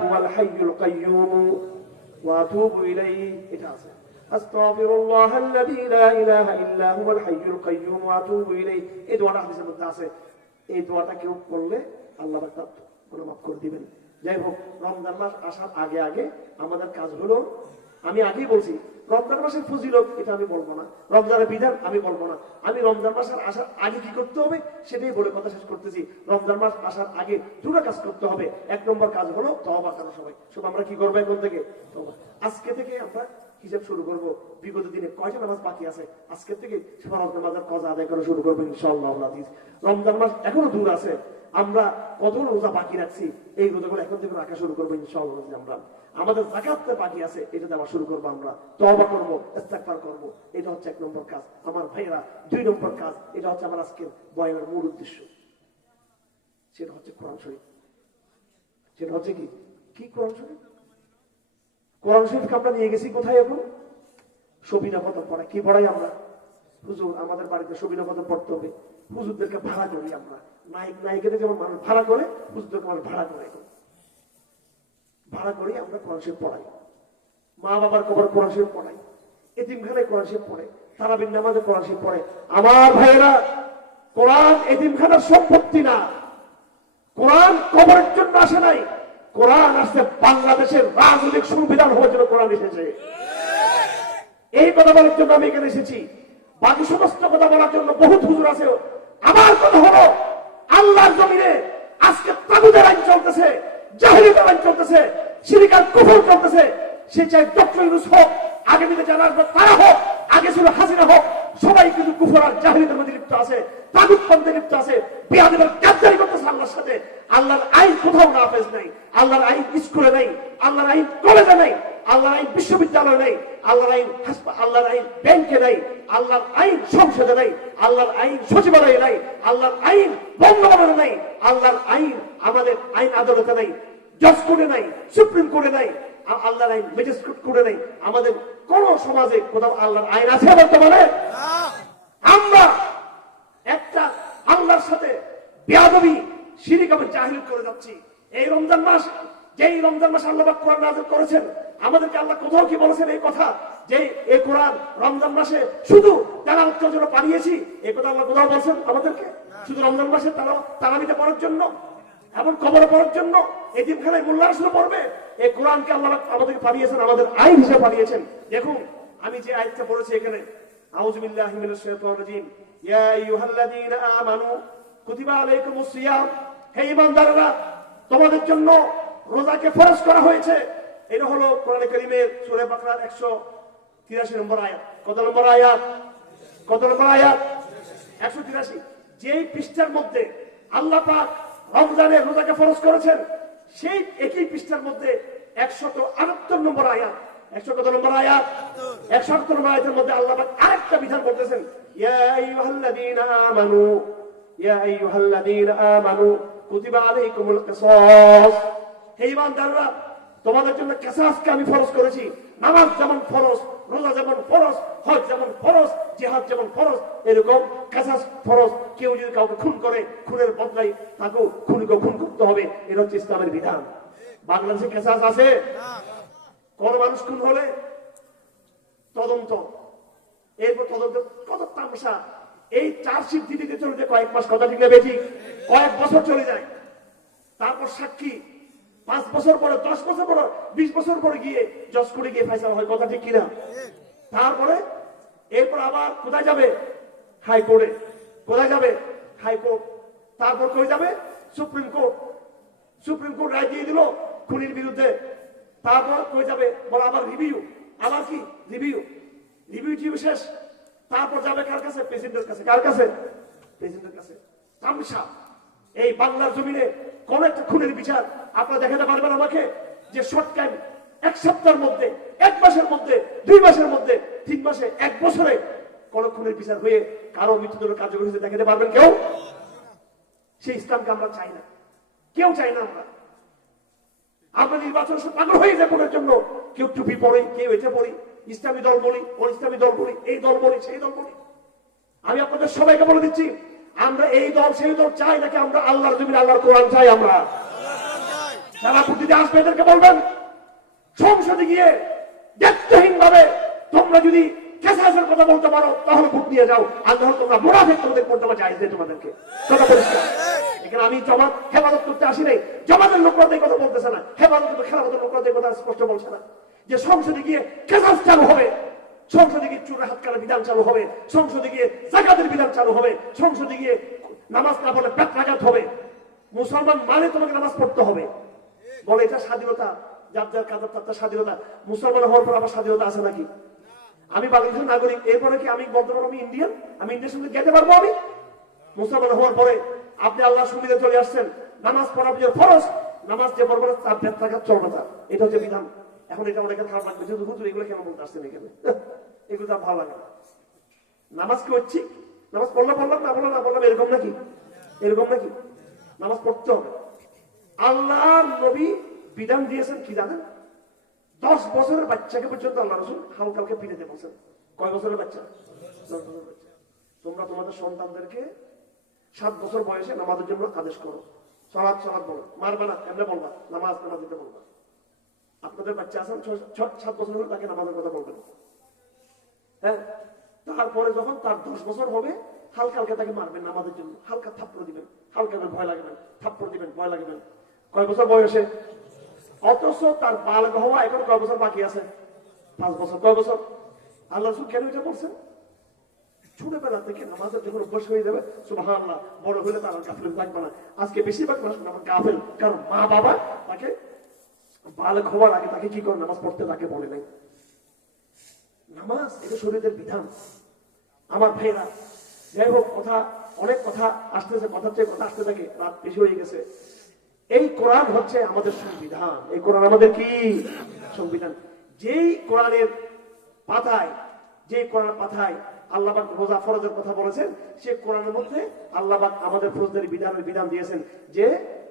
হুয়াল হাইয়ুল কাইয়্যুম ওয়া আতুবু ইলাইহি। এটা আছে আস্তাগফিরুল্লাহাল্লাযী লা ইলাহা ইল্লা হুয়াল হাইয়ুল কাইয়্যুম ওয়া আতুবু ইলাইহি। এই দোয়াটা হাদিসের মধ্যে আছে। এই দোয়াটা কেউ পড়লে আল্লাহ পাক তার গুনাহ মাফ করে দিবেন। যাই হোক, রমজান মাস আসার আগে আগে আমাদের কাজ হলো, আমি আগেই বলছি, রমজান মাসের ফজিলত এটা আমি বলবো না, রমজানের বিধান আমি বলবো না। আমি রমজান মাসের আসার আগে কি করতে হবে সেটাই বলে কথা শেষ করতেছি। রমজান মাস আসার আগে দুটো কাজ করতে হবে। এক নম্বর কাজ হলো তওবা করা। সবাই শুধু আমরা কি করবো এখন থেকে? তওবা। আজকে থেকে আমরা হিসাব শুরু করবো, বিগত দিনে কয়টা নামাজ বাকি আছে আজকে থেকে ফরজ নামাজের কজা আদায় করা শুরু করবো ইনশাআল্লাহ। রমজান মাস এখনো দূর আছে, আমরা কত রোজা বাকি রাখছি, এই রোজাগুলো এখন থেকে রাখা শুরু করবো ইনশাআল্লাহ। আমরা আমাদের যাকাত বাকি আছে, এটা দেওয়া শুরু করবো, আমরা তওবা করবো, ইস্তিগফার করবো। এটা হচ্ছে এক নম্বর কাজ আমার ভাইয়েরা। দুই নম্বর কাজ, এটা হচ্ছে আমার আজকের বয়ানের মূল উদ্দেশ্য, সেটা হচ্ছে কোরআন শরীফ। সেটা হচ্ছে কি কি কোরআন শরীফ? কোরআন শরীফকে আমরা নিয়ে গেছি কোথায়? এখন সবিনা খতম পড়াই। কি পড়াই আমরা? হুজুর, আমাদের বাড়িতে সবিনা খতম পড়তে হবে, হুজুরদেরকে ভাড়া করি আমরা। নায়ক নায়িকাদের যেমন মানুষ ভাড়া করে, হুজুরদেরকে মানুষ ভাড়া করে, এখন ভাড়া করি আমরা কোরআন শরীফ পড়াই। মা বাবার কবর কোরআন শরীফ পড়াই, এতিমখানায় কোরআন শরীফ পড়ে, তারাবির নামাজে কোরআন শরীফ পড়ে। আমার ভাইয়েরা, কোরআন এতিমখানার সম্পত্তি না, কোরআন কবরের জন্য আসে নাই, কোরআন আসছে বাংলাদেশের রাজনৈতিক সংবিধান হওয়ার জন্য কোরআন এসেছে। এই কথা বলার জন্য আমি এখানে এসেছি। বাকি সমস্ত কথা বলার জন্য বহুত হুজুর আছে। আমার কথা হলো, আল্লাহর জমিনে আজকে তাগুতের আইন চলতেছে, জাহেলিয়াতের আইন চলতেছে, শিরক আর কুফর চলতেছে। সে চাই ডক্টর ইউনূস হোক, আগে থেকে যারা আসবে তারা হোক, আগে ছিল হাসিনা হোক, সবাই কিন্তু কুফর আর জাহেলিয়াতের মধ্যে লিপ্ত আছে, তাগুত পন্থে লিপ্ত আছে, বিয়াদবের গাদ্দারি করতেছে আল্লাহর সাথে। আল্লাহর আইন কোথাও নাফেজ নাই, আল্লাহর আইন স্কুলে নাই, আল্লাহর আইন কলেজে নাই, আল্লাহর আইন বিশ্ববিদ্যালয়ে নাই, আল্লাহর আইন আল্লাহর আইন ব্যাংকে নাই, আল্লাহর আইন সংসদে নাই, আল্লাহর আইন সচিবালয়ে নাই, আল্লাহর আইন বঙ্গভবনে নাই, আল্লাহর আইন আমাদের আইন আদালতে নাই, জজ কোর্টে নাই, সুপ্রিম কোর্টে নাই, আল্লাহর আইন ম্যাজিস্ট্রেট কোর্টে নাই। আমাদের কোন সমাজে কোথাও আল্লাহর আইন আছে বর্তমানে? আমরা একটা আল্লাহর সাথে বেয়াদবি, শিরক এবং জাহেলিয়াত করে যাচ্ছি। এই রমজান মাস, যেই রমজান মাস আল্লাহ পাক কোরআন নাযিল করেছেন, আমাদেরকে আল্লাহ কোথাও কি বলেছেন এই কথা যে এই কোরআন রমজান মাসে শুধু তেলাওয়াতের জন্য পাঠিয়েছি? এই কথা আল্লাহ কোথাও বলেছেন আমাদেরকে? শুধু রমজান মাসে তারাবিতে পড়ার জন্য, এবং কবরে পড়ার জন্য, এতিমখানায় মোল্লা আসলে পড়বে? এই কোরআনকে আল্লাহ আমাদেরকে পাঠিয়েছেন, আমাদের আইন হিসেবে পাঠিয়েছেন। দেখুন, আমি যে আয়াতটা পড়েছি এখানে, আউযু বিল্লাহি মিনাশ শাইতানির রাজীম, ইয়া আইয়ুহাল্লাযীনা আমানু কুতিবা আলাইকুমুস সিয়াম। হে ঈমানদাররা, তোমাদের জন্য রোজাকে ফরজ করা হয়েছে। এটা হলো কোরআনে কারীমের সূরা বাকারার 183 নম্বর আয়াত। কত নম্বর আয়াত? কত নম্বর আয়াত? 183। যেই পৃষ্ঠার মধ্যে আল্লাহ পাক রমজানের রোজাকে ফরজ করেছেন, সেই একই পৃষ্ঠার মধ্যে 178 নম্বর আয়াত, 100 কত নম্বর আয়াত? 178 নম্বর আয়াতের মধ্যে আল্লাহ পাক আরেকটা বিধান করতেছেন, ইয়া আইয়ুহাল্লাযীনা আমানু, ইয়া আইয়ুহাল্লাযীনা আমানু কুতিবা আলাইকুমুল কিসাস। হে ঈমানদাররা, তোমাদের জন্য কিসাসকে আমি ফরজ করেছি। নামাজ যেমন ফরজ, রোজা যেমন ফরজ, হজ যেমন ফরজ, জিহাদ যেমন ফরজ, এরকম কিসাস ফরজ। কেউ যদি কাউকে খুন করে, খুনের বদলায় তাকেও খুনিকে খুন করতে হবে। এটা হচ্ছে ইসলামের বিধান। বাংলাদেশে কিসাস আছে? কোন মানুষ খুন হলে তদন্ত, এরপর তদন্ত কত তামসা, এই চার্জশিট দিতে চলে যায় কয়েক মাস, কথা ঠিক না বেঠিক? কয়েক বছর চলে যায়। তারপর সাক্ষী 5 বছর পরে, 10 বছর পরে, 20 বছর পরে গিয়ে জজ কোর্টে গিয়ে ফাইসালা হয়, কথা ঠিক কিনা? তারপরে এরপর আবার কোথায় যাবে? হাইকোর্টে। কোথায় যাবে? হাইকোর্ট। তারপর কই যাবে? Supreme court. সুপ্রিম কোর্ট রায় দিয়ে দিল খুনির বিরুদ্ধে। তারপর কই যাবে? বলে আবার রিভিউ। আবার কি রিভিউ? রিভিউ শেষ। তারপর যাবে কার কাছে? প্রেসিডেন্টের কাছে। কার কাছে? প্রেসিডেন্টের কাছে। তামসা। এই বাংলার জমিনে কোন একটা খুনের বিচার আপনারা দেখাতে পারবেন আমাকে যে শর্ট টাইম, 1 সপ্তাহের মধ্যে, 1 মাসের মধ্যে, 2 মাসের মধ্যে, 3 মাসে, 1 বছরে কোন খুনের বিচার হয়ে কারো মৃত্যুদণ্ড কার্যকরী হয়েছে দেখাতে পারবেন কেউ? সেই ইসলামকে আমরা চাই না, কেউ চাই না। আমরা নির্বাচন পাগল হয়ে যায় কোনের জন্য। কেউ টুপি পরে, কেউ এটা পড়ি, ইসলামী দল বলি, ইসলামী দল বলি, এই দল বলি, সেই দল বলি। আমি আপনাদের সবাইকে বলে দিচ্ছি, আমরা এই দল সেই দল চাই নাকি আমরা আল্লাহর জমিনে আল্লাহর কোরআন চাই? আমরা যারা বুদ্ধিতে আসবে এদেরকে বলবেন সংসদে গিয়ে দায়িত্বহীন ভাবে তোমরা যদি কেসাসের কথা বলতে পারো তাহলে ভোট নিয়ে যাও, আর যখন তোমরা মুনাফিক তোমাদের করতে পারো জায়েজ নেই তোমাদেরকে। কথা পরিষ্কার। এখানে আমি জামাত হেফাজত করতে আসি নাই, জামাতের লোকরা এই কথা বলতেছে না, হেফাজত খেলাফতের লোকরা এই কথা স্পষ্ট বলছে না যে সংসদে গিয়ে কেসাস চালু হবে, সংসদে গিয়ে চোরের হাত কাটার বিধান চালু হবে, সংসদে গিয়ে যাকাতের বিধান চালু হবে, সংসদে গিয়ে নামাজ না পড়লে পেটরাঘাত হবে। মুসলমান মানে তোমাকে নামাজ পড়তে হবে। বলে এটা স্বাধীনতা, যার যার কাজের তার স্বাধীনতা। মুসলমান হওয়ার পর আমার স্বাধীনতা আছে নাকি? আমি বাংলাদেশের নাগরিক, এরপরে কি আমি বলতে পারবো আমি ইন্ডিয়ান? আমি ইন্ডিয়ার সঙ্গে যেতে পারবো? আমি মুসলমান হওয়ার পরে আপনি আল্লাহর সুবিধা চলে আসছেন, নামাজ পড়া আপনার ফরজ, নামাজ যে পড়বো না তার পেটরাঘাত চলবে না, এটা হচ্ছে বিধান। এখন এটা অনেকে খারাপ লাগবে যে হুজুর এগুলো কেন বলতে আসছেন এখানে, এগুলো তার ভালো লাগে না। নামাজ কি হচ্ছে? নামাজ পড়লাম না বললাম এরকম নাকি? এরকম নাকি? নামাজ পড়তে হবে। আল্লাহর নবী বিধান দিয়েছেন কি জানেন? 10 বছরের বাচ্চাকে পর্যন্ত আল্লাহ রাসূল হালকালকে পিটাতে বলছেন। কয় বছরের বাচ্চা? 10 বছরের বাচ্চা। তোমরা তোমাদের সন্তানদেরকে 7 বছর বয়সে নামাজের জন্য আদেশ করো, সালাত বলো, মারবা না, এমনি বলবা, নামাজ দিতে বলবা। আপনাদের বাচ্চা আছেন 7 বছর হলে তাকে নামাজের কথা বলবেন। হ্যাঁ, তারপরে যখন তার 10 বছর হবে হালকা তাকে মারবেন নামাজের জন্য, হালকা থাপ্পড় দিবেন, হালকা ভয় লাগবেন, থাপ্পড় দিবেন, ভয় লাগবেন। কয় বছর বয়সে? অথচ তার বালক হওয়া এখন কয় বছর বাকি আছে? 5 বছর। কয় বছর? আল্লাহ রাসূল কেন এটা বলছেন? ছোটবেলা থেকে নামাজের যখন অভ্যাস হয়ে যাবে, সুবহানাল্লাহ, বড় হলে তার গাফিল থাকবে না। আজকে বেশিরভাগ মানুষ গাফিল, কারণ মা বাবা তাকে বালক হওয়ার আগে তাকে কি করে নামাজ পড়তে তাকে বলে নাই। নামাজ এটা শরীরের বিধান। আমার ভাইরা, যাই হোক, অনেক কথা আসতেছে, কথার চেয়ে কথা আসতে থাকে, রাত বেশি হয়ে গেছে। এই কোরআন হচ্ছে আমাদের সংবিধান। এই কোরআন আমাদের কি সংবিধান। যেই কোরআনের পাতায় আল্লাহ পাক রোজা ফরজের কথা বলেছেন, সে কোরআনের মধ্যে আল্লাহ পাক আমাদের ফৌজদারি বিধান দিয়েছেন যে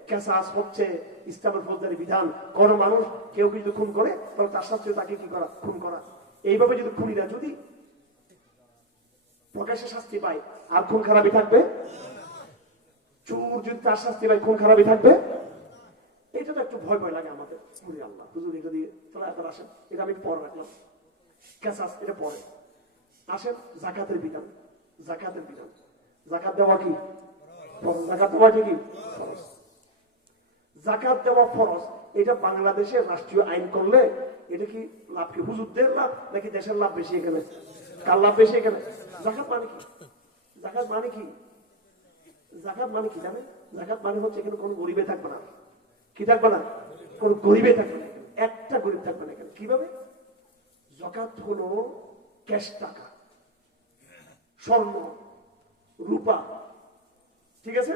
কেসাস হচ্ছে ইসলামের ফৌজদারি বিধান। কোন মানুষ কেউ যদি খুন করে তাহলে তার শাস্তি তাকে কি করা? খুন করা। এইভাবে যদি খুনিরা যদি প্রকাশ্যে শাস্তি পায় আর খুন খারাপই থাকবে? চোর যদি তার শাস্তি পায় খুন খারাপই থাকবে? এটা তো একটু ভয় লাগে আমাদের। আল্লাহ হুজুর এটা দিয়ে তোরা এখন আসেন, এটা আমি পরে রাখলাম। কেসাস এটা পরে আসেন। যাকাতের বিধান। যাকাত দেওয়া কি? যাকাত দেওয়া কি? ফরজ। যাকাত দেওয়া ফরজ। এটা বাংলাদেশে রাষ্ট্রীয় আইন করলে এটা কি লাভ? কি হুজুরদের লাভ নাকি দেশের লাভ বেশি? এখানে কার লাভ বেশি? এখানে যাকাত মানে কি? যাকাত মানে কি জানেন? যাকাত মানে হচ্ছে এখানে কোনো গরিবে থাকবে না। কি থাকবে না? কোন গরিবে থাকবে না, একটা গরিব থাকবে না এখানে। কিভাবে? যাকাত হলো ক্যাশ টাকা, স্বর্ণ, রূপা, ঠিক আছে?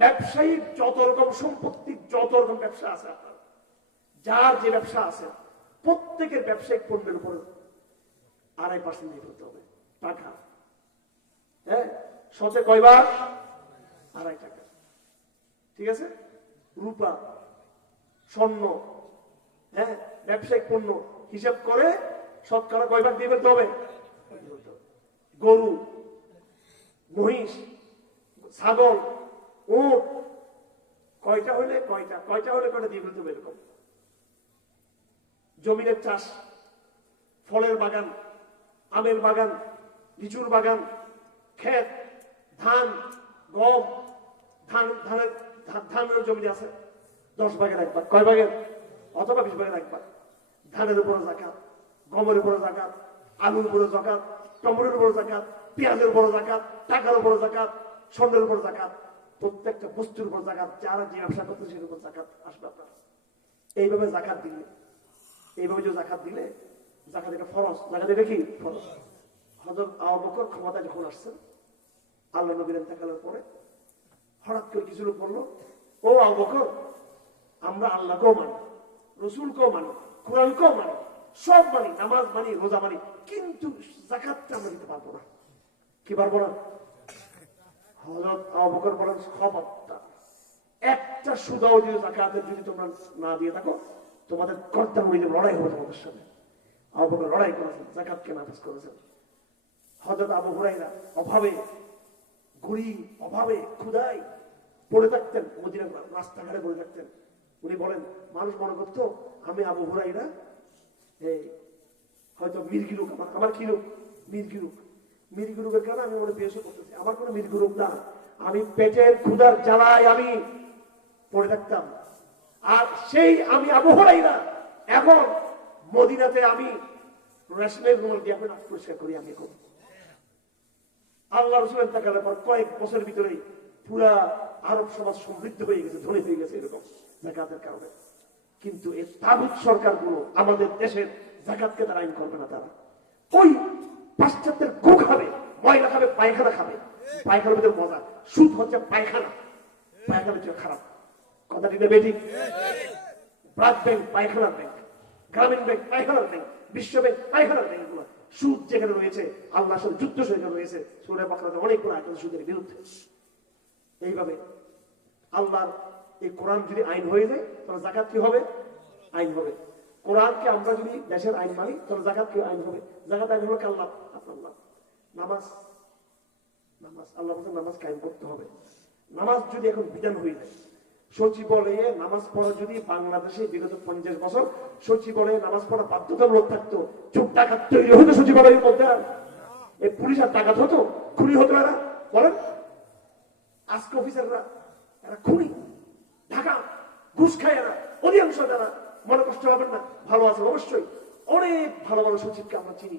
ব্যবসায়িক যত রকম সম্পত্তি, যত রকম ব্যবসা আছে আপনার, যার যে ব্যবসা আছে, প্রত্যেকের ব্যবসায়িক পণ্যের উপর 2.5% দিয়ে ফেলতে হবে টাকা। হ্যাঁ, শতে কয়বার? 2.5 টাকা। ঠিক আছে? রূপা, স্বর্ণ, হ্যাঁ, ব্যবসায়িক পণ্য হিসাব করে শতকরা কয়বার দিয়ে ফেলতে হবে? গরু, মহিষ, ছাগল, উট কয়টা হলে কয়টা দিয়ে ফেলতে হবে এরকম। জমিনের চাষ, ফলের বাগান, আমের বাগান, লিচুর বাগান, ক্ষেত, ধান, গম, ধানের জমি আছে 10 ভাগের 1 ভাগ। কয় ভাগের? অথবা 20 ভাগের 1 ভাগ। ধানের উপরে যাকাত, গমের উপরে যাকাত, আলুর উপরে যাকাত, টমেটোর উপরে যাকাত, পেঁয়াজের উপরে যাকাত, টাকার উপরে যাকাত, স্বর্ণের উপরে যাকাত, প্রত্যেকটা বস্তুর উপর যাকাত। যারা যে ব্যবসা করতে সেটার উপর যাকাত আসবে আপনার। এইভাবে জাকাত দিলে, জাকাত এটা ফরজ। জাকাত এটা কি? ফরজ। হযরত আবু বকর ক্ষমতা যখন আসছেন, আল্লাহ নবীর ইন্তেকালের পরে হঠাৎ করে কিছু লোক বললো, ও আবু বকর, আমরা আল্লাহকেও মানি, রসুলকেও মানি, কোরআনকেও মানি, সব মানি, নামাজ মানি, রোজা মানি, কিন্তু যাকাতটা আমরা দিতে পারবো না। কি পারবো না? হযরত আবু বকর বলেন, খবরদার, একটা সুদাও যদি যাকাতের যদি তোমরা না দিয়ে থাকো, তোমাদের কর্তার মিলে লড়াই হবে তোমাদের সাথে। আবু বকর লড়াই করেছেন, যাকাতকে নাফিজ করেছেন। হযরত আবু হুরায়রা অভাবে, গরিব, অভাবে, ক্ষুধায় পড়ে থাকতেন, মদিনার রাস্তাঘাটে পড়ে থাকতেন। উনি বলেন মানুষ মনে করতো আমি আবু হুরাইরা এই হয়তো মির্গি রোগ, আমার কি রোগ? মির্গি রোগ। মির্গি রোগের কারণে আমি মনে বেশি করতেছি, আমার কোনো মির্গি রোগ না, আমি পেটের ক্ষুধার জ্বালায় আমি পড়ে থাকতাম। আর সেই আমি আবু হুরাইরা এখন মদিনাতে আমি রেশনের রুমাল দিয়ে আমি নাক পরিষ্কার করি। আমি এখন আল্লাহ রাসূলের তাকালে পর কয়েক বছরের ভিতরেই পুরা আরব সমাজ সমৃদ্ধ হয়ে গেছে, ধনী হয়ে গেছে এরকম যাকাতের কারণে। কিন্তু এই তাগুত সরকারগুলো আমাদের দেশের যাকাতকে তারা আইন করবে না। তারা ওই পাশ্চাত্যের গো খাবে, ময়লা খাবে, পায়খানা খাবে। পায়খানার ভিতরে মজা, সুদ হচ্ছে পায়খানা, পায়খানা হচ্ছে খারাপ। কথাটি না বেঠিক? ব্লাড ব্যাংক পায়খানার ব্যাংক, গ্রামীণ ব্যাংক পায়খানার ব্যাংক, বিশ্ব ব্যাংক পায়খানার ব্যাংক। গুলো সুদ যেখানে রয়েছে, আল্লাহর সাথে যুদ্ধ সেখানে রয়েছে। সূরা বাকারাতে অনেকগুলো আয়াত সুদের বিরুদ্ধে। এইভাবে আল্লাহর এই কোরআন যদি আইন হয়ে যায় তাহলে যাকাত কি হবে? আইন হবে। কোরআনকে আমরা যদি দেশের আইন মানি তাহলে যাকাত কি আইন হবে? যাকাত আইন হলো আল্লাহ আপনার নামাজ, নামাজ আল্লাহ বলেন নামাজ কায়েম করতে হবে। নামাজ যদি এখন বিধান হয়ে যায়, সচিবালয়ে নামাজ পড়া যদি বাংলাদেশে বিগত 50 বছর সচিবালয়ে নামাজ পড়া বাধ্যতামূলক থাকতো, চোখ ডাকাত তৈরি হতো সচিবালয়ের মধ্যে, এই পুলিশ আর ডাকাত হতো, খুনি হতো। এরা বলেন আজকে অফিসাররা এরা খুনি, ঢাকা ঘুষ খায় এরা, অধিকাংশ যারা মনে কষ্ট হবেন না, ভালো আছে অবশ্যই। অনেক ভালো ভালো সচিবকে আমরা চিনি,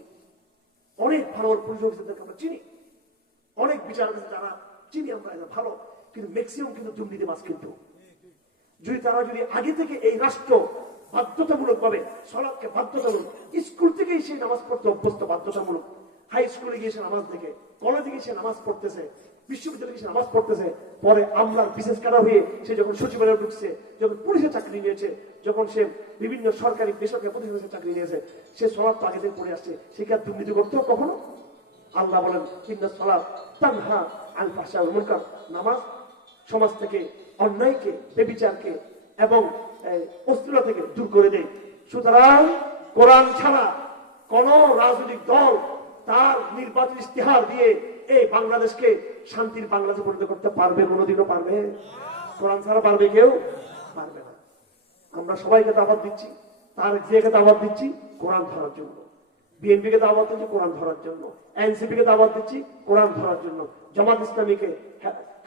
অনেক ভালো ভালো পুলিশ অফিসারদেরকে আমরা চিনি, অনেক বিচারক যারা চিনি আমরা, এরা ভালো। কিন্তু ম্যাক্সিমাম কিন্তু দুর্নীতিবাজ। কিন্তু যদি তারা যদি আগে থেকে এই রাষ্ট্র বাধ্যতামূলক ভাবে সালাতকে বাধ্যতামূলক, স্কুল থেকেই সে নামাজ পড়তে অভ্যস্ত, বাধ্যতামূলক, হাই স্কুলে গিয়ে সে নামাজ দেখে, কলেজে গিয়ে সে নামাজ পড়তেছে, বিশ্ববিদ্যালয়ে গিয়ে নামাজ পড়তেছে, পরে আমলার বিশেষ কারা হয়ে সে যখন সচিবালয়ে ঢুকছে, যখন পুলিশের চাকরি নিয়েছে, যখন সে বিভিন্ন সরকারি বেসরকারি প্রতিষ্ঠানের চাকরি নিয়েছে, সে সালাত আগে থেকে পড়ে আসছে, সে কি আর দুর্নীতি করতো কখনো? আল্লাহ বলেন ইন্নাস সালাত তানহা আনিল ফাহশাই ওয়াল মুনকার, নামাজ সমাজ থেকে অন্যায়কে, বেবিচারকে এবং অশ্লীলতা থেকে দূর করে দেয়। সুতরাং কোরআন ছাড়া কোন রাজনৈতিক দল তার নির্বাচন ইস্তেহার দিয়ে এই বাংলাদেশকে শান্তির বাংলাদেশে পরিণত করতে পারবে? কোনোদিনও পারবে? কোরআন ছাড়া পারবে? কেউ পারবে না। আমরা সবাইকে দাওয়াত দিচ্ছি, তার জিয়াকে দাওয়াত দিচ্ছি কোরআন ধরার জন্য, বিএনপিকে দাওয়াত দিচ্ছি কোরআন ধরার জন্য, এনসিপি কে দাওয়াত দিচ্ছি কোরআন ধরার জন্য, জামাত ইসলামীকে,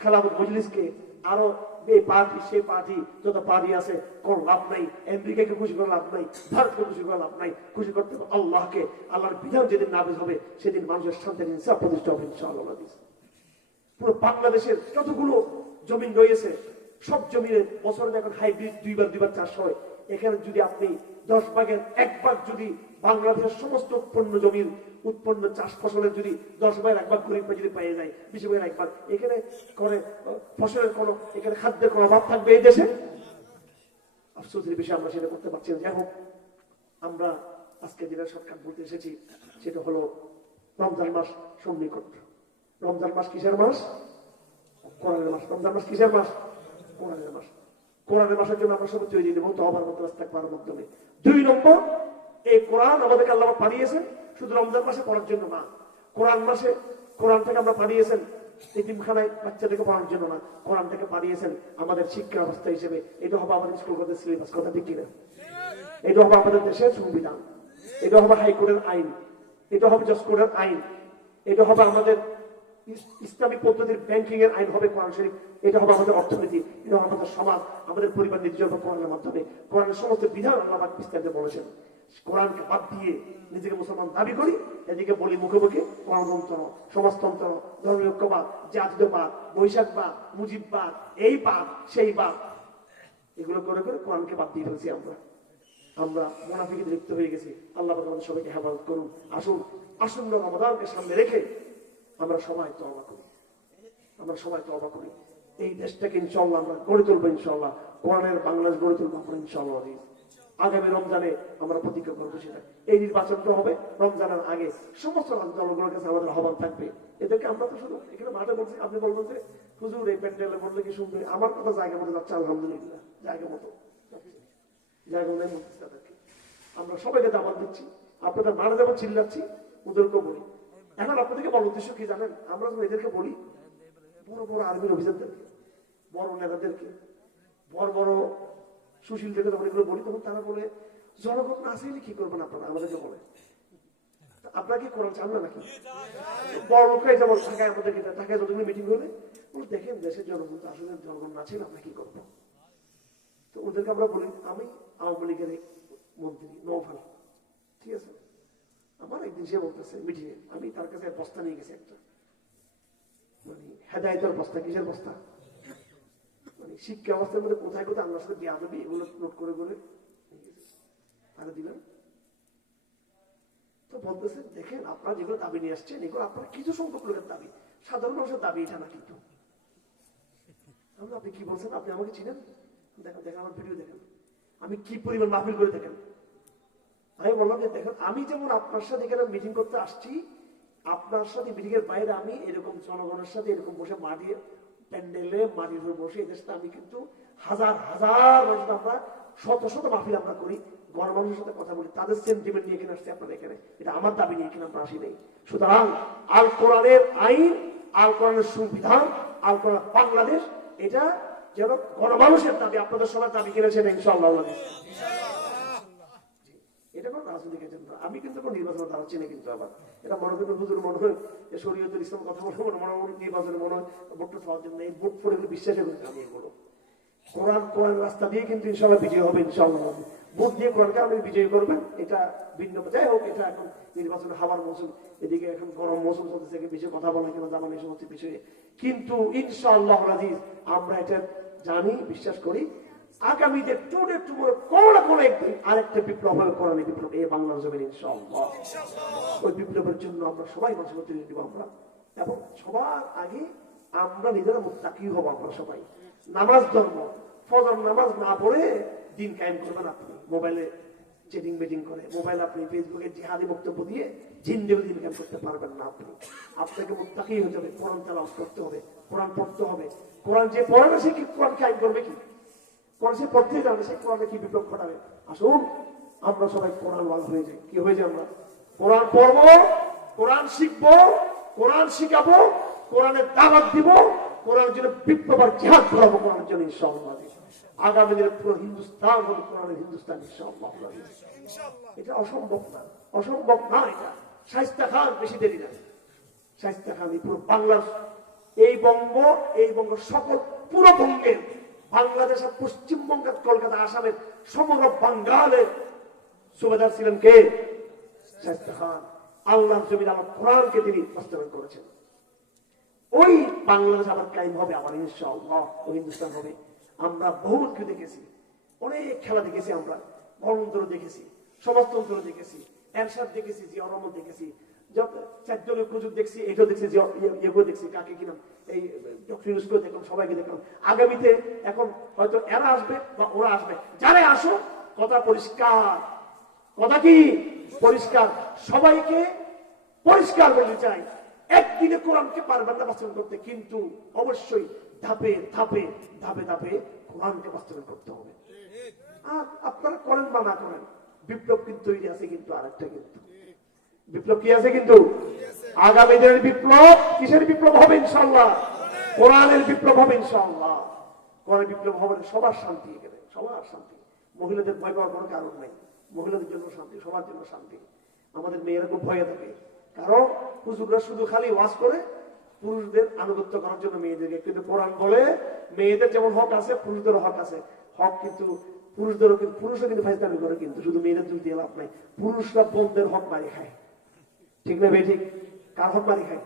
খেলাফত মজলিসকে, আরো এই পার্টি সে পার্টি যত পার্টি আছে কোন লাভ নাই। আমেরিকাকে খুশি করে লাভ নাই, ভারতকে খুশি করে লাভ নাই। খুশি করতে হবে আল্লাহকে। আল্লাহর বিধান যেদিন নাফিজ হবে সেদিন মানুষের শান্তির ইনসাফ প্রতিষ্ঠা হবে ইনশাআল্লাহ। পুরো বাংলাদেশের যতগুলো জমিন রয়েছে সব জমিনে বছরে এখন হাইব্রিড দুইবার চাষ হয়। এখানে যদি আপনি 10 ভাগের 1 ভাগ যদি বাংলাদেশের সমস্ত উৎপন্ন জমির উৎপন্ন চাষ ফসলের যদি 10 ভাগের 1 ভাগ গরিব যদি পেয়ে যায়, 20 ভাগের 1 ভাগ, এখানে করে ফসলের কোনো, এখানে খাদ্যের কোনো অভাব থাকবে এই দেশে? আফসোসের বিষয়ে আমরা সেটা করতে পারছি না। যাই হোক, আমরা আজকে যেটা শর্টকাট বলতে এসেছি সেটা হলো রমজান মাস সন্নিকট। রমজান মাস কিসের মাস? কোরআনের মাস। রমজান মাস কিসের মাস? কোরআনের মাস। কোরআনের মাসের জন্য আমরা সব তৈরি নেব তওবার মধ্যে, ইস্তেগফারের মাধ্যমে। 2 নম্বর, এই কোরআন আমাদেরকে আল্লাহ পাঠিয়েছেন শুধু রমজান মাসে পড়ার জন্য না। কোরআন মাসে কোরআন থেকে আমরা পাঠিয়েছেন এতিমখানায় বাচ্চাদেরকে পড়ানোর জন্য না, কোরআন থেকে পাঠিয়েছেন আমাদের শিক্ষা ব্যবস্থা হিসেবে। এটা হবে আমাদের স্কুল কলেজের সিলেবাস, কথা ঠিক কিনা? এটা হবে আমাদের দেশের সংবিধান, এটা হবে হাইকোর্টের আইন, এটা হবে জজ কোর্টের আইন, এটা হবে আমাদের ইসলামিক পদ্ধতির ব্যাংকিং এর আইন হবে কোরআন শরীফ, এটা হবে আমাদের অর্থনীতি, এটা হবে আমাদের সমাজ, আমাদের পরিবার নীতি হবে কোরআনের মাধ্যমে। কোরআনের সমস্ত বিধান আল্লাহ পাক বিস্তারিত বলেছেন। কোরআনকে বাদ দিয়ে নিজেকে মুসলমান দাবি করি, এদিকে বলি মুখে মুখে গণতন্ত্র, সমাজতন্ত্র, ধর্মীয় ঐক্যবাদ, জাতীয়বাদ, বৈশাখবাদ, মুজিববাদ, এই বাদ সেই বাদ, এগুলো করে করে কোরআনকে বাদ দিয়ে ফেলছি আমরা। আমরা মুনাফিকে লিপ্ত হয়ে গেছি। আল্লাহ পাক আমাদের সবাইকে হেফাজত করুন। আসুন, আসন্ন রমাদানকে সামনে রেখে আমরা সবাই তওবা করি, আমরা সবাই তওবা করি। এই দেশটাকে ইনশাআল্লাহ আমরা গড়ে তুলবো, ইনশাআল্লাহ কোরআনের বাংলাদেশ গড়ে তুলবো আমরা ইনশাআল্লাহ। আগামী রমজানে আমরা প্রতিজ্ঞা করবো সেটা। এই নির্বাচনটা হবে রমজানের আগে। সমস্ত দলগুলোর কাছে আমাদের আহ্বান থাকবে, এদেরকে আমরা তো শুধু এখানে মাঠে বলছি, আপনি বলবেন যে হুজুর এই প্যান্ডেলে বললে কি শুনবে? আমার কথা জায়গা মতো যাচ্ছে, আলহামদুলিল্লাহ, জায়গা মতো জায়গা মতো বলতেছি তাদেরকে। আমরা সবাইকে দাওয়াত দিচ্ছি, আপনাদের মাঠে যেমন চিল্লাচ্ছি ওদেরকেও বলি। এখন আপনাদেরকে বলার উদ্দেশ্য কি জানেন? আমরা যখন এদেরকে বলি, বড় বড় আর্মির অফিসারদেরকে, বড় নেতাদেরকে, বড় বড় সুশীলদেরকে যখন এগুলো বলি তখন তারা বলে জনগণ না চাইলে কি করবেন আপনারা, আমাদেরকে বলে আপনারা কি কোরআন চান না নাকি? বড় লোকরাই যেমন ঢাকায় আমাদের ঢাকায় যতগুলো মিটিং হলে দেখেন দেশের জনগণ তো আসলে জনগণ না ছিল আমরা কি করবো। তো ওদেরকে আমরা বলি আমি আওয়ামী লীগের মন্ত্রী নৌফাল, ঠিক আছে, আমার একদিন সে বলতেছে মিটিংয়ে, আমি তার কাছে বস্তা নিয়ে গেছি একটা, মানে হেদায়তের বস্তা, কিসের বস্তা, মানে শিক্ষা অবস্থার মধ্যে কোথায় কোথায় আল্লাহর সাথে বেয়াদবি এগুলো নোট করে করে তারা দিলেন। তো বলতেছে দেখেন আপনারা যেগুলো দাবি নিয়ে আসছেন এগুলো আপনার কিছু সংখ্যক লোকের দাবি, সাধারণ মানুষের দাবি এটা না। কিন্তু আপনি কি বলছেন, আপনি আমাকে চিনেন, দেখেন দেখেন আমার ভিডিও দেখেন আমি কি পরিমাণ মাহফিল করে দেখেন। আমি বললাম যে দেখেন আমি যেমন আপনার সাথে এখানে মিটিং করতে আসছি, আপনার সাথে মিটিং এর বাইরে আমি এরকম জনগণের সাথে এরকম বসে মাটির প্যান্ডেলে মাটির উপর বসে এদের সাথে আমি কিন্তু হাজার হাজার মানুষ আমরা শত শত মাহফিল আমরা করি, গণমানুষের সাথে কথা বলি, তাদের সেন্টিমেন্ট নিয়ে এখানে আসছে আপনার এখানে, এটা আমার দাবি নিয়ে এখানে আমরা আসি নেই। সুতরাং আল কোরআনের আইন, আল কোরআনের সংবিধান, আল কোরআন বাংলাদেশ, এটা যেন গণমানুষের দাবি, আপনাদের সবার দাবি কিনেছেন ইনশাআল্লাহ। এটা কোনো রাজনৈতিক এজেন্ডা, আমি কিন্তু কোনো নির্বাচনে দাঁড়াচ্ছি না। কিন্তু আবার এটা মনে করেন হুজুর মনে হয় শরীয়তুল ইসলাম কথা বলে মনে হয় নির্বাচনে মনে হয় ভোটটা পাওয়ার জন্য এই ভোট পড়ে বিশ্বাসে করে আমি এগুলো কোরআন রাস্তা দিয়ে কিন্তু ইনশাআল্লাহ বিজয় হবে ইনশাআল্লাহ। ভোট দিয়ে কোরআনকে আপনি বিজয়ী করবেন, এটা ভিন্ন। যাই হোক, এটা এখন নির্বাচন হাওয়ার মৌসুম, এদিকে এখন গরম মৌসুম চলতেছে, বিষয়ে কথা বলা কেন জানা এই সমস্ত বিষয়ে, কিন্তু ইনশাআল্লাহ রাজিজ আমরা এটা জানি, বিশ্বাস করি আগামীতে টুডে টুমরো কোনো না কোনো একদিন আরেকটা বিপ্লব হবে, কোরআনী বিপ্লব এই বাংলার জমিনে ইনশাআল্লাহ। ওই বিপ্লবের জন্য আমরা সবাই মানুষের তৈরি দিব আমরা, এবং সবার আগে আমরা নিজেরা মুত্তাকি হব। আমরা সবাই নামাজ ধর্ম, ফজর নামাজ না পড়ে দিন কায়েম করবেন আপনি, মোবাইলে চেটিং মিটিং করে, মোবাইল আপনি ফেসবুকে জিহাদি বক্তব্য দিয়ে জিন্দেগি দিন কায়েম করতে পারবেন না। আপনি আপনাকে মুত্তাকি হতে হবে, কোরআন তেলাওয়াত করতে হবে, কোরআন পড়তে হবে। কোরআন যে পড়ে না সে কি কোরআন কায়েম করবে কি? কোরআন সে পড়তে জানে, সে কোরআনে কি বিপ্লব ঘটাবে? আসুন আমরা সবাই কোরআন ওয়াজ হয়ে যাই। কি হয়ে যায়? আমরা কোরআন পড়বো, কোরআন শিখবো, কোরআন শিখাবো, কোরআনের দাওয়াত দিব, কোরআনের জন্য বিপ্লব আর জিহাদ করাবো কোরআনের জন্য ইনশাআল্লাহ। আগামী দিনে পুরো হিন্দুস্তান হবে কোরআনের হিন্দুস্তান ইনশাআল্লাহ। এটা অসম্ভব না, অসম্ভব না। এটা শায়েস্তা খান বেশি দেরি না, শায়েস্তা খান পুরো বাংলার এই বঙ্গ সকল পুরো বঙ্গের, বাংলাদেশ, পশ্চিমবঙ্গ, কলকাতা, আসামের সমগ্র বাঙ্গালের সুবেদার ছিলেন কে? শায়েস্তা খান। আল্লাহর জমিন আল্লাহ কোরআনকে তিনি বাস্তবায়ন করেছেন। ওই বাংলাদেশ আবার কায়েম হবে আবার ইনশাআল্লাহ, ওই হিন্দুস্তান হবে। আমরা বহুত কিছু দেখেছি, অনেক খেলা দেখেছি, আমরা গণতন্ত্র দেখেছি, সমাজতন্ত্র দেখেছি, এরশাদ দেখেছি, জিয়া রহমান দেখেছি, চার দলীয় প্রযুক্তি দেখছি, এটাও দেখছি, দেখছি, কাকে কিনা এই দেখলাম, সবাইকে দেখলাম। আগামীতে এখন হয়তো এরা আসবে বা ওরা আসবে, যারা আসো কথা পরিষ্কার, কথা কি পরিষ্কার, সবাইকে পরিষ্কার বলতে চাই। একদিনে কোরআনকে পারবেন না বাস্তবায়ন করতে, কিন্তু অবশ্যই ধাপে ধাপে ধাপে ধাপে কোরআনকে বাস্তবায়ন করতে হবে। আর আপনারা করেন বা না করেন, বিপ্লব কিন্তু তৈরি আছে। কিন্তু আরেকটা কিন্তু বিপ্লব কি আছে? কিন্তু আগামী দিনের বিপ্লব কিসের বিপ্লব হবে? ইনশাআল্লাহ কোরআনের বিপ্লব হবে ইনশাআল্লাহ। কোরআনের বিপ্লব হবে, সবার শান্তি, এখানে সবার শান্তি। মহিলাদের ভয় পাওয়ার কোনো কারণ নাই, মহিলাদের জন্য শান্তি, সবার জন্য শান্তি। আমাদের মেয়েরা খুব ভয়ে থাকে, কারণ হুজুররা শুধু খালি ওয়াজ করে পুরুষদের আনুগত্য করার জন্য মেয়েদেরকে, কিন্তু কোরআন বলে মেয়েদের যেমন হক আছে পুরুষদেরও হক আছে। হক কিন্তু পুরুষদেরও, কিন্তু পুরুষরা কিন্তু ফাইজলামি করে, কিন্তু শুধু মেয়েদের দুই দিয়ে লাভ নাই। পুরুষরা বোনদের হক মারি খায়, ঠিক না ভাই? ঠিক। কার হক মারি খায়?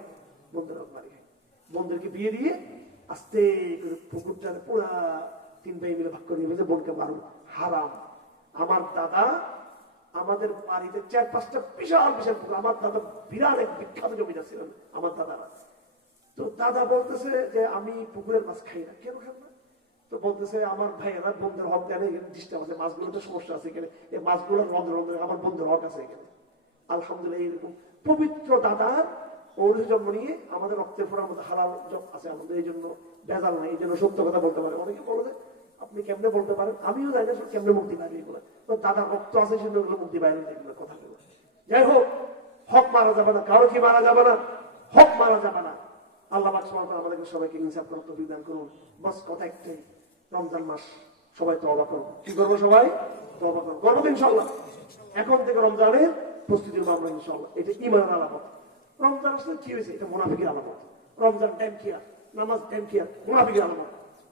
বোনদের হক মারি খায়। বোনদেরকে বিয়ে দিয়ে আস্তে করে পুকুরটারে পুরা তিন ভাই মিলে ভাগ করে নিয়ে বোনকে মারুন, হারাম। আমার দাদা, আমাদের বাড়িতে 4-5টা বিশাল বিশাল পুকুর, আমার দাদা বিরাট এক বিখ্যাত জমিদার ছিলেন আমার দাদারা। তো দাদা বলতেছে যে আমি পুকুরের মাছ খাই না। কেন খান না? তো বলতেছে আমার ভাইয়েরা বন্ধুর হক দেয়, ডিস্টার্ব আছে, মাছগুলো তো সমস্যা আছে এখানে, এই মাছগুলোর রন্ধে আমার বন্ধুর হক আছে এখানে। আলহামদুলিল্লাহ, এইরকম পবিত্র দাদার ওর জন্ম নিয়ে আমাদের রক্তের ফোড়ার মধ্যে হালাল আছে আমাদের, এই জন্য ভেজাল নাই, এই জন্য সত্য কথা বলতে পারে। অনেকে বলে যে আপনি কেমনে বলতে পারেন, আমিও জানি না কেমনে মুক্তি পাই এগুলো, তো দাদার রক্ত আছে সেজন্য এগুলো মুক্তি পাই এগুলো কথাগুলো। যাই হোক, হক মারা যাবে না, কারো কি মারা যাবে না, হক মারা যাবে না। আল্লাহ পাক সুবহানাহু ওয়া তাআলা আমাদেরকে সবাইকে ইনসাফ করার তৌফিক দান করুন। বাস কথা একটাই, রমজান মাস সবাই তওবা করবো। কি করবো? সবাই তওবা করবো। করবো তো ইনশাআল্লাহ। এখন থেকে রমজানের প্রস্তুতি আমরা ইনশাআল্লাহ। এটা ঈমানের আলামত। রমজান আসলে কি হয়েছে? এটা মুনাফিকের আলামত। রমজান টাইম কি আর, নামাজ টাইম কি আর, মুনাফিকের আলামত।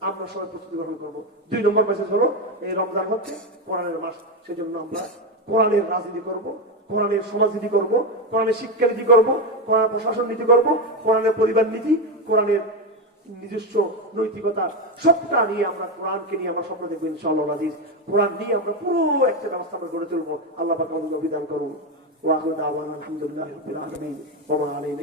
আমরা সবাই প্রস্তুতি গ্রহণ করবো। 2 নম্বর মেসেজ হলো, এই রমজান হচ্ছে কোরআনের মাস, সেজন্য আমরা কোরআনের রাজনীতি করব, কোরআনের সমাজনীতি করব, কোরআনের শিক্ষানীতি করব, কোরআন প্রশাসন নীতি করব, কোরআনের পরিবার নীতি, কোরআনের নিজস্ব নৈতিকতা সবটা নিয়ে আমরা কোরআনকে নিয়ে আমরা স্বপ্ন দেখবো ইনশাআল্লাহ আজিজ। কোরআন নিয়ে আমরা পুরো একটা ব্যবস্থা আমরা গড়ে তুলবো। আল্লাহ পাক আমাদের অভিদান করুন। ওয়া আখিরু দাওয়ানা আলহামদুলিল্লাহি রাব্বিল আলামিন ওয়া মা আলাইনা